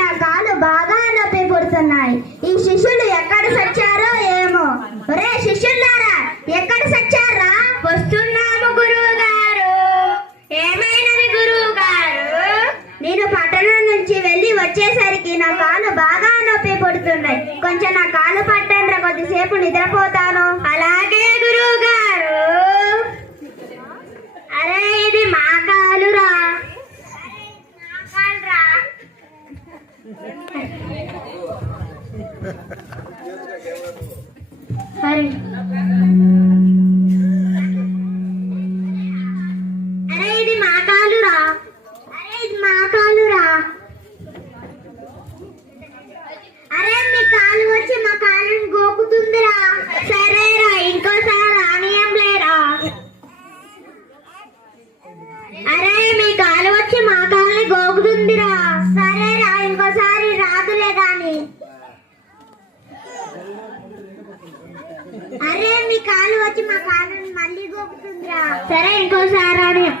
నా కాలు బాగా నొప్పి పుడుతున్నాయి. ఈ శిష్యులు ఎక్కడ సచ్చారో ఏమో. ఒరే శిష్యులారా, ఎక్కడ సచ్చారా? వస్తున్నాము గురువు గారు. ఏమైనది గురువు గారు? నేను పట్టణం నుంచి వెళ్ళి వచ్చేసరికి నా కాలు బాగా నొప్పి పుడుతున్నాయి. కొంచెం నా కాలు పట్టండ్రా, కొద్దిసేపు నిద్రపోతాను. అలాగే గురువు గారు. అరే ఇది మా కాలురా. అరే ఇది మా కాలురా. అరే ఇది మా కాలురా. అరే మీ కాలు వచ్చి మా కాలుని గోకుతుందిరా. సరేరా, ఇంకోసారి రానియం లేరా. అరే మీ కాలు వచ్చి మా కాలుని గోకుతుందిరా. సరేరా, ఇంకోసారి రాదులే గాని. అరే మీ కాలు వచ్చి మా కాలుని మళ్ళీ గోకుతుందిరా. సరే ఇంకోసారి రానియం.